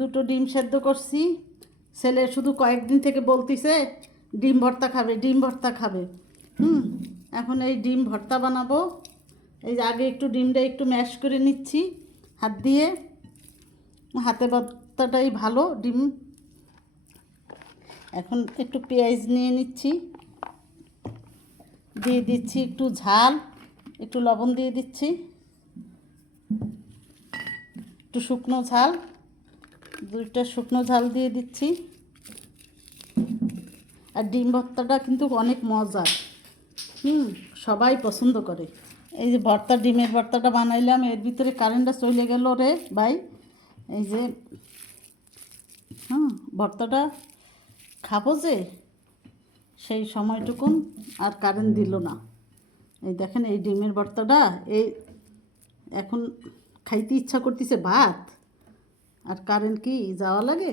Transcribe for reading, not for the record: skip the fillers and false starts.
দুটো ডিম সেদ্ধ করছি। ছেলে শুধু কয়েকদিন থেকে বলতিছে ডিম ভর্তা খাবে, ডিম ভর্তা খাবে। এখন এই ডিম ভর্তা বানাবো। এই যে আগে একটু ডিমটা একটু ম্যাশ করে নিচ্ছি হাত দিয়ে। হাতে ভর্তাটাই ভালো ডিম। এখন একটু পেঁয়াজ নিয়ে নিচ্ছি, দিয়ে দিচ্ছি একটু ঝাল, একটু লবণ দিয়ে দিচ্ছি, একটু শুকনো ঝাল, দুইটা শুকনো ঝাল দিয়ে দিচ্ছি। আর ডিম ভর্তাটা কিন্তু অনেক মজার, সবাই পছন্দ করে। এই যে ভর্তা, ডিমের ভর্তাটা বানাইলাম, এর ভিতরে কারেন্টটা চলে গেল রে ভাই। এই যে ভর্তাটা খাবো যে সেই সময়টুকুন আর কারেন্ট দিল না। এই দেখেন এই ডিমের ভর্তাটা, এই এখন খাইতে ইচ্ছা করতেছে ভাত, আর কারেন্ট কি যাওয়া লাগে।